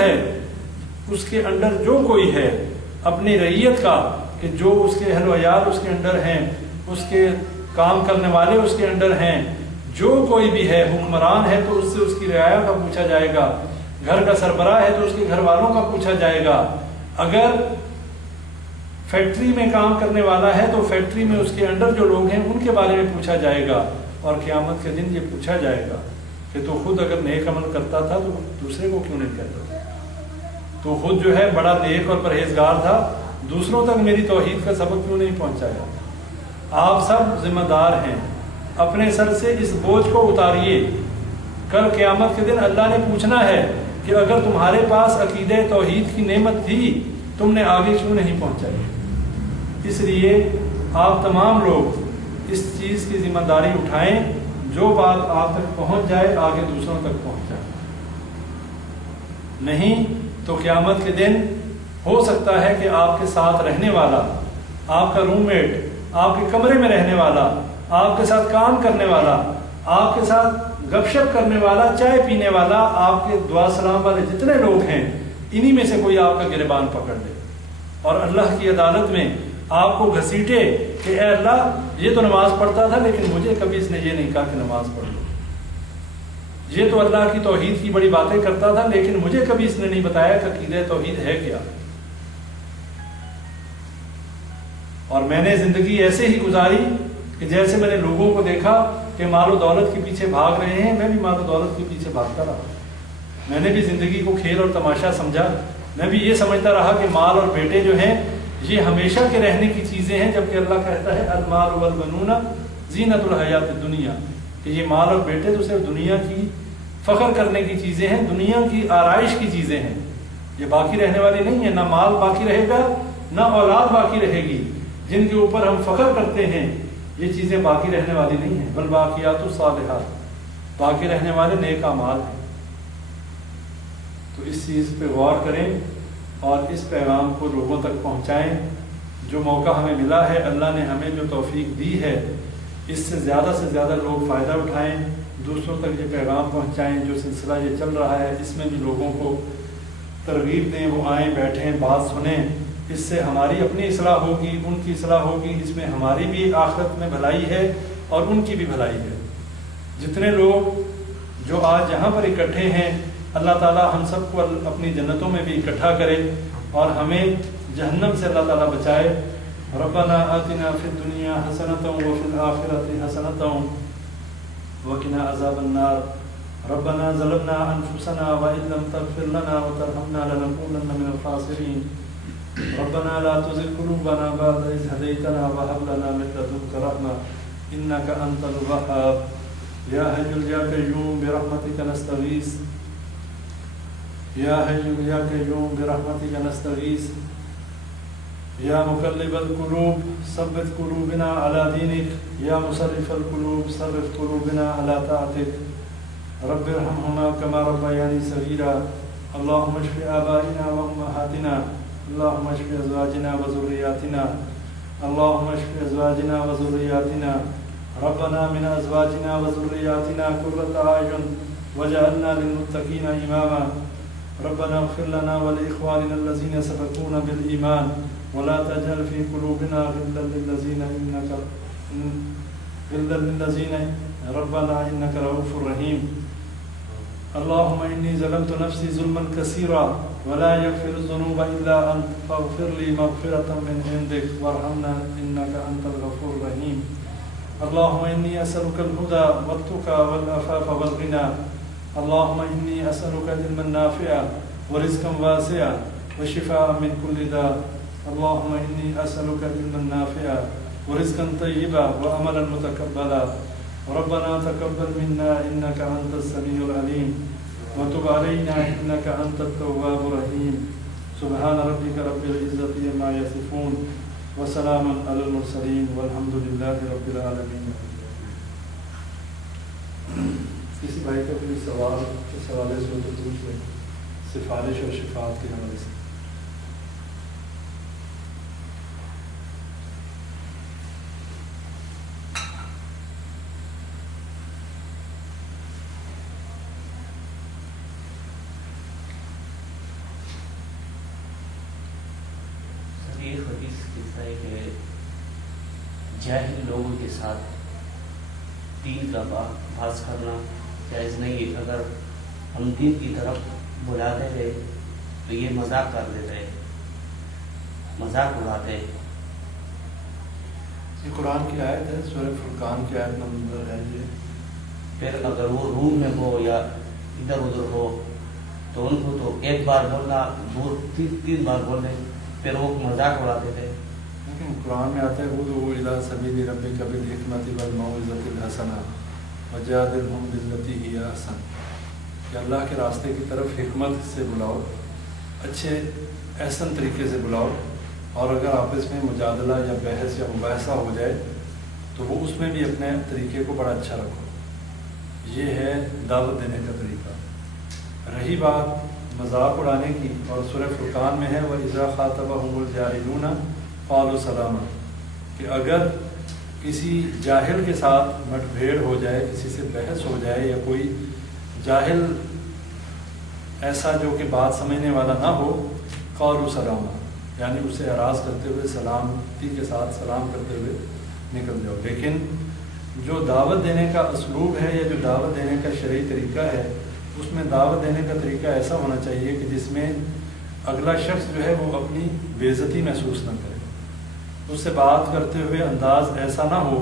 ہے اس کے انڈر جو کوئی ہے اپنی رعیت کا، کہ جو اس کے اہل و عیال اس کے انڈر ہیں، اس کے کام کرنے والے اس کے انڈر ہیں، جو کوئی بھی ہے حکمران ہے تو اس سے اس کی رعایا کا پوچھا جائے گا، گھر کا سربراہ ہے تو اس کے گھر والوں کا پوچھا جائے گا، اگر فیکٹری میں کام کرنے والا ہے تو فیکٹری میں اس کے انڈر جو لوگ ہیں ان کے بارے میں پوچھا جائے گا، اور قیامت کے دن یہ پوچھا جائے گا کہ تو خود اگر نیک عمل کرتا تھا تو دوسرے کو کیوں نہیں کہتا تھا، تو خود جو ہے بڑا نیک اور پرہیزگار تھا، دوسروں تک میری توحید کا سبق کیوں نہیں پہنچایا۔ آپ سب ذمہ دار ہیں، اپنے سر سے اس بوجھ کو اتاریے، کل قیامت کے دن اللہ نے پوچھنا ہے کہ اگر تمہارے پاس عقیدہ توحید کی نعمت تھی تم نے آگے کیوں نہیں پہنچائی۔ اس لیے آپ تمام لوگ اس چیز کی ذمہ داری اٹھائیں، جو بات آپ تک پہنچ جائے آگے دوسروں تک پہنچ جائے، نہیں تو قیامت کے دن ہو سکتا ہے کہ آپ کے ساتھ رہنے والا، آپ کا روم میٹ، آپ کے کمرے میں رہنے والا، آپ کے ساتھ کام کرنے والا، آپ کے ساتھ گپ شپ کرنے والا، چائے پینے والا، آپ کے دعا سلام والے جتنے لوگ ہیں، انہی میں سے کوئی آپ کا گریبان پکڑ لے اور اللہ کی عدالت میں آپ کو گھسیٹے کہ اے اللہ یہ تو نماز پڑھتا تھا لیکن مجھے کبھی اس نے یہ نہیں کہا کہ نماز پڑھ لو، یہ تو اللہ کی توحید کی بڑی باتیں کرتا تھا لیکن مجھے کبھی اس نے نہیں بتایا کہ عقیدہ توحید ہے کیا، اور میں نے زندگی ایسے ہی گزاری کہ جیسے میں نے لوگوں کو دیکھا کہ مال و دولت کے پیچھے بھاگ رہے ہیں، میں بھی مال و دولت کے پیچھے بھاگتا رہا، میں نے بھی زندگی کو کھیل اور تماشا سمجھا، میں بھی یہ سمجھتا رہا کہ مال اور بیٹے جو ہیں یہ ہمیشہ کے رہنے کی چیزیں ہیں، جبکہ اللہ کہتا ہے المال والبنون زینت الحیات الدنیا، کہ یہ مال اور بیٹے تو صرف دنیا کی فخر کرنے کی چیزیں ہیں، دنیا کی آرائش کی چیزیں ہیں، یہ باقی رہنے والی نہیں ہیں، نہ مال باقی رہے گا نہ اولاد باقی رہے گی، جن کے اوپر ہم فخر کرتے ہیں یہ چیزیں باقی رہنے والی نہیں ہیں، بل باقیات الصالحات، باقی رہنے والے نیک اعمال ہیں۔ تو اس چیز پہ غور کریں اور اس پیغام کو لوگوں تک پہنچائیں، جو موقع ہمیں ملا ہے، اللہ نے ہمیں جو توفیق دی ہے، اس سے زیادہ لوگ فائدہ اٹھائیں، دوسروں تک یہ پیغام پہنچائیں، جو سلسلہ یہ چل رہا ہے اس میں بھی لوگوں کو ترغیب دیں، وہ آئیں بیٹھیں بات سنیں، اس سے ہماری اپنی اصلاح ہوگی، ان کی اصلاح ہوگی، اس میں ہماری بھی آخرت میں بھلائی ہے اور ان کی بھی بھلائی ہے۔ جتنے لوگ جو آج یہاں پر اکٹھے ہیں، اللہ تعالی ہم سب کو اپنی جنتوں میں بھی اکٹھا کرے اور ہمیں جہنم سے اللہ تعالی بچائے۔ ربنا آتنا فی الدنیا حسنۃ وفی الآخرۃ حسنۃ وقنا عذاب النار ربنا ظلمنا انفسنا وان لم تغفر لنا وترحمنا لنكونن من الخاسرین ربنا لا تزغ قلوبنا بعد إذ هديتنا وهب لنا من لدنك رحمة إنك أنت الوهاب يا حي يا قيوم برحمتك نستغيث يا حي يا قيوم برحمتك نستغيث يا مقلب القلوب ثبت قلوبنا على دينك يا مصرف القلوب صرف قلوبنا على طاعتك رب ارحمهما كما ربياني صغيرا اللهم اشف آبائنا وأمهاتنا اللهم اشف ازواجنا وذرياتنا اللهم اشف ازواجنا وذرياتنا ربنا من ازواجنا وذرياتنا قرة اعين واجعلنا للمتقين اماما ربنا اغفر لنا ولاخواننا الذين سبقونا بالايمان ولا تجعل في قلوبنا غلا للذين ربنا انك رؤوف رحيم اللهم إني ظلمت نفسي ظلما كثيرا ولا يغفر الذنوب إلا أنت فاغفر لي مغفرة من عندك وارحمنا إنك أنت الغفور الرحيم اللهم إني أسألك الهدى والتقى والعفاف والغنى اللهم إني أسألك علما نافعا ورزقا واسعا وشفاء من كل داء اللهم إني أسألك علما نافعا ورزقا طيبا وعملا متقبلا ربنا تقبل منا إنك أنت السميع العليم وتب علينا إنك أنت التواب الرحيم سبحان ربك رب العزة عما يصفون وسلام على المرسلين والحمد لله رب العالمين۔ کسی بھائی کا کوئی سوال اس حوالے سے ہو تو پوچھ لیں، سفارش اور شفاعت کے حوالے سے۔ سمجھتا ہے کہ جاہل لوگوں کے ساتھ دین کا بحث کرنا جائز نہیں ہے. اگر ہم دین کی طرف بلاتے رہے تو یہ مذاق کر دیتے ہیں, مذاق اڑاتے ہیں. یہ قرآن کی آیت ہے, سورہ فرقان کی آیت نمبر ہے یہ. پھر اگر وہ روم میں ہو یا ادھر ادھر ہو تو ان کو تو ایک بار بولنا, دو تین بار بولنے, پھر وہ مذاق اڑاتے تھے. لیکن قرآن میں آتا ہے ادعو الی سبیل ربک بالحکمۃ والموعظۃ الحسنہ وجادلہم باللتی ہی احسن, کہ اللہ کے راستے کی طرف حکمت سے بلاؤ, اچھے احسن طریقے سے بلاؤ, اور اگر آپس میں مجادلہ یا بحث یا مباحثہ ہو جائے تو وہ اس میں بھی اپنے طریقے کو بڑا اچھا رکھو. یہ ہے دعوت دینے کا طریقہ. رہی بات مذاق اڑانے کی, اور سورہ فرقان میں ہے وَإِذَا خَاطَبَهُمُ الْجَاهِلُونَ قَالُوا سَلَامًا, کہ اگر کسی جاہل کے ساتھ مٹ بھیڑ ہو جائے, کسی سے بحث ہو جائے, یا کوئی جاہل ایسا جو کہ بات سمجھنے والا نہ ہو, قَالُوا سَلَامًا, یعنی اسے اعراض کرتے ہوئے سلامتی کے ساتھ سلام کرتے ہوئے نکل جاؤ. لیکن جو دعوت دینے کا اسلوب ہے یا جو دعوت دینے کا شرعی طریقہ ہے, اس میں دعوت دینے کا طریقہ ایسا ہونا چاہیے کہ جس میں اگلا شخص جو ہے وہ اپنی بے عزتی محسوس نہ کرے. اس سے بات کرتے ہوئے انداز ایسا نہ ہو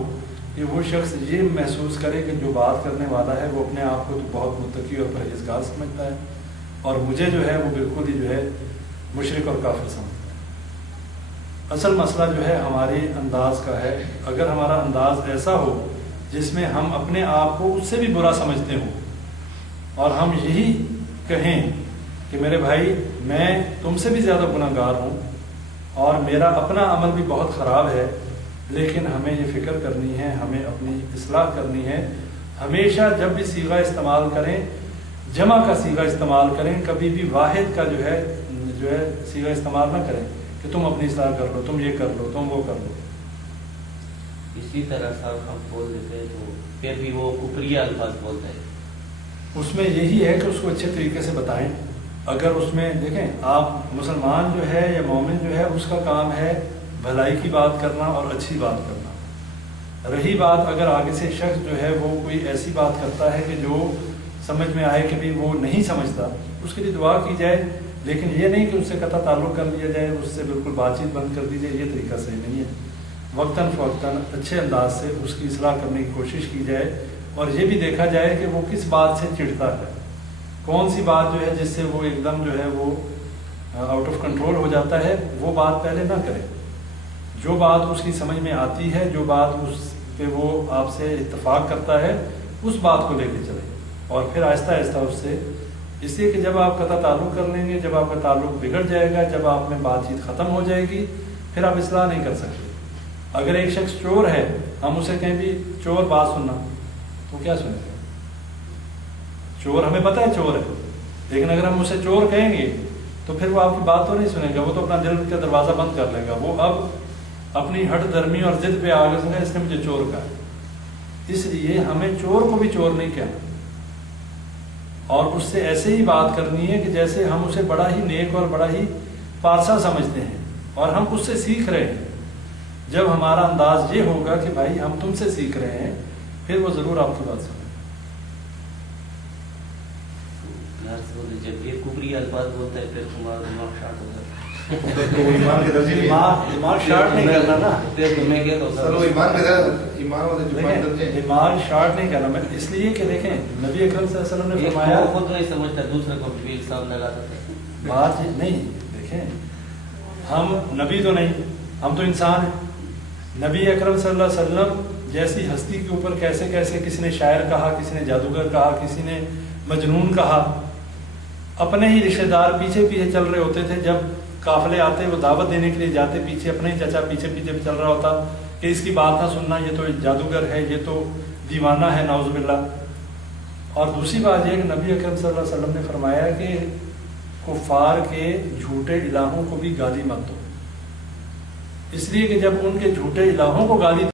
کہ وہ شخص یہ محسوس کرے کہ جو بات کرنے والا ہے وہ اپنے آپ کو تو بہت متقی اور پرہیزگار سمجھتا ہے, اور مجھے جو ہے وہ بالکل ہی جو ہے مشرک اور کافر سمجھتا ہے. اصل مسئلہ جو ہے ہمارے انداز کا ہے. اگر ہمارا انداز ایسا ہو جس میں ہم اپنے آپ کو اس سے بھی برا سمجھتے ہوں, اور ہم یہی کہیں کہ میرے بھائی میں تم سے بھی زیادہ گناہ گار ہوں, اور میرا اپنا عمل بھی بہت خراب ہے, لیکن ہمیں یہ فکر کرنی ہے, ہمیں اپنی اصلاح کرنی ہے. ہمیشہ جب بھی صیغہ استعمال کریں جمع کا صیغہ استعمال کریں, کبھی بھی واحد کا جو ہے صیغہ استعمال نہ کریں کہ تم اپنی اصلاح کر لو, تم یہ کر لو, تم وہ کر لو. اسی طرح صاحب ہم بول دیتے ہیں تو پھر بھی وہ کفریہ الفاظ بولتے ہیں. اس میں یہی ہے کہ اس کو اچھے طریقے سے بتائیں. اگر اس میں دیکھیں, آپ مسلمان جو ہے یا مومن جو ہے اس کا کام ہے بھلائی کی بات کرنا اور اچھی بات کرنا. رہی بات اگر آگے سے شخص جو ہے وہ کوئی ایسی بات کرتا ہے کہ جو سمجھ میں آئے کہ بھی وہ نہیں سمجھتا, اس کے لیے دعا کی جائے, لیکن یہ نہیں کہ اس سے قطع تعلق کر لیا جائے, اس سے بالکل بات چیت بند کر دی جائے. یہ طریقہ صحیح نہیں ہے. وقتاً فوقتاً اچھے انداز سے اس کی اصلاح کرنے کی کوشش کی جائے, اور یہ بھی دیکھا جائے کہ وہ کس بات سے چڑھتا ہے, کون سی بات جو ہے جس سے وہ ایک دم جو ہے وہ آؤٹ آف کنٹرول ہو جاتا ہے, وہ بات پہلے نہ کرے. جو بات اس کی سمجھ میں آتی ہے, جو بات اس پہ وہ آپ سے اتفاق کرتا ہے, اس بات کو لے کے چلے, اور پھر آہستہ آہستہ اس سے, اس لیے کہ جب آپ قطع تعلق کر لیں گے, جب آپ کا تعلق بگڑ جائے گا, جب آپ میں بات چیت ختم ہو جائے گی, پھر آپ اصلاح نہیں کر سکتے. اگر ایک شخص چور ہے, ہم اسے کہیں بھی چور بات سننا, تو کیا سنیں گے؟ چور ہمیں پتہ ہے چور ہے, لیکن اگر ہم اسے چور کہیں گے تو پھر وہ آپ کی بات تو نہیں سنے گا, وہ تو اپنا دل کا دروازہ بند کر لے گا. وہ اب اپنی ہٹ درمی اور ضد پہ آگے سے اس نے مجھے چور کہا. اس لیے ہمیں چور کو بھی چور نہیں کہنا, اور اس سے ایسے ہی بات کرنی ہے کہ جیسے ہم اسے بڑا ہی نیک اور بڑا ہی پارسا سمجھتے ہیں, اور ہم اس سے سیکھ رہے ہیں. جب ہمارا انداز یہ ہوگا کہ بھائی ہم تم سے سیکھ رہے ہیں, پھر وہ ضرور آپ کی بات سنیں. جب یہ کفری الفاظ بولتا ہے پھر تمہارا دماغ شارٹ ہو جاتا ہے. دماغ شارٹ نہیں کرنا نا, دماغ شارٹ نہیں کرنا. میں اس لیے کہ دیکھیں نبی اکرم صلی اللہ علیہ وسلم نے فرمایا, خود نہیں سمجھتا دوسرے کو بھی الزام لگاتا ہے. بات نہیں, دیکھیں ہم نبی تو نہیں, ہم تو انسان ہیں. نبی اکرم صلی اللہ علیہ وسلم جیسی ہستی کے اوپر کیسے کیسے کسی نے شاعر کہا, کسی نے جادوگر کہا, کسی نے مجنون کہا. اپنے ہی رشتہ دار پیچھے پیچھے چل رہے ہوتے تھے. جب قافلے آتے وہ دعوت دینے کے لیے جاتے, پیچھے اپنے ہی چچا پیچھے پیچھے چل رہا ہوتا کہ اس کی بات نہ سننا, یہ تو جادوگر ہے, یہ تو دیوانہ ہے, نعوذ باللہ. اور دوسری بات یہ کہ نبی اکرم صلی اللہ علیہ وسلم نے فرمایا کہ کفار کے جھوٹے الہوں کو بھی گالی مت دو, اس لیے کہ جب ان کے جھوٹے الہوں کو گالی